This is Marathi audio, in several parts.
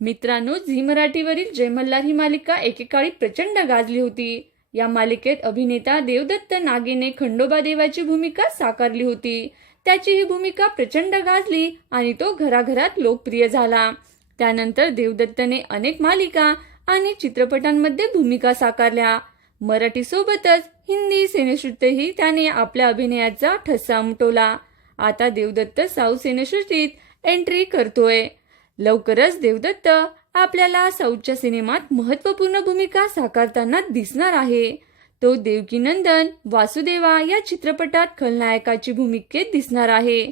मित्रांनो झी मराठीवरील जय मल्हार ही मालिका एकेकाळी प्रचंड गाजली होती. या मालिकेत अभिनेता देवदत्त नागेने खंडोबा देवाची भूमिका साकारली होती. त्याची ही भूमिका प्रचंड गाजली आणि तो घराघरात लोकप्रिय झाला. त्यानंतर देवदत्तने अनेक मालिका आणि चित्रपटांमध्ये भूमिका साकारल्या. मराठीसोबतच हिंदी सिनेसृष्टीतही त्याने आपल्या अभिनयाचा ठसा उमटवला. आता देवदत्त साऊथ सिनेसृष्टीत एंट्री करतोय. लवकरच देवदत्त आपल्याला साऊथच्या सिनेमात महत्त्वपूर्ण भूमिका साकारताना दिसणार आहे. तो देवकीनंदन वासुदेवा या चित्रपटात खलनायकाची भूमिकेत दिसणार आहे.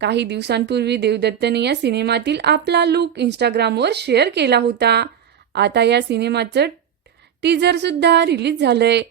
काही दिवसांपूर्वी देवदत्तने या सिनेमातील आपला लुक इंस्टाग्रामवर शेअर केला होता. आता या सिनेमाचं टीझर सुद्धा रिलीज झालंय.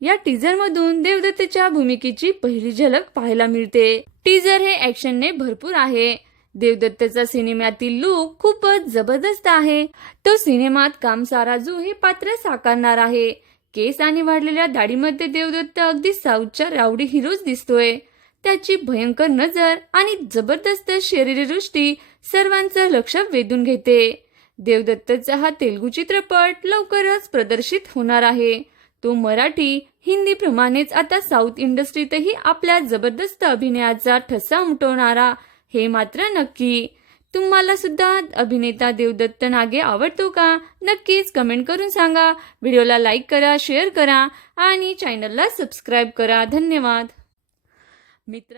या टीझरमधून देवदत्तच्या भूमिकेची पहिली झलक पाहायला मिळते. टीझर हे ऍक्शनने भरपूर आहे. देवदत्तचा सिनेमातील लुक खूपच जबरदस्त आहे. तो सिनेमात कामसाराजू हे पात्र साकारणार आहे. केस आणि वाढलेल्या दाढीमध्ये देवदत्त अगदी साऊथच्या रावडी हिरोज दिसतोय. त्याची भयंकर नजर आणि जबरदस्त शरीरदृष्टी सर्वांचं लक्ष वेधून घेते. देवदत्तचा हा तेलगू चित्रपट लवकरच प्रदर्शित होणार आहे. तो मराठी हिंदी प्रमाणेच आता साऊथ इंडस्ट्रीतही आपल्या जबरदस्त अभिनयाचा ठसा उमटवणारा हे मात्र नक्की. तुम्हाला सुद्धा अभिनेता देवदत्त नागे आवडतो का? नक्कीच कमेंट करून सांगा. व्हिडिओला लाईक करा शेअर करा आणि चॅनलला सबस्क्राईब करा. धन्यवाद. मित्र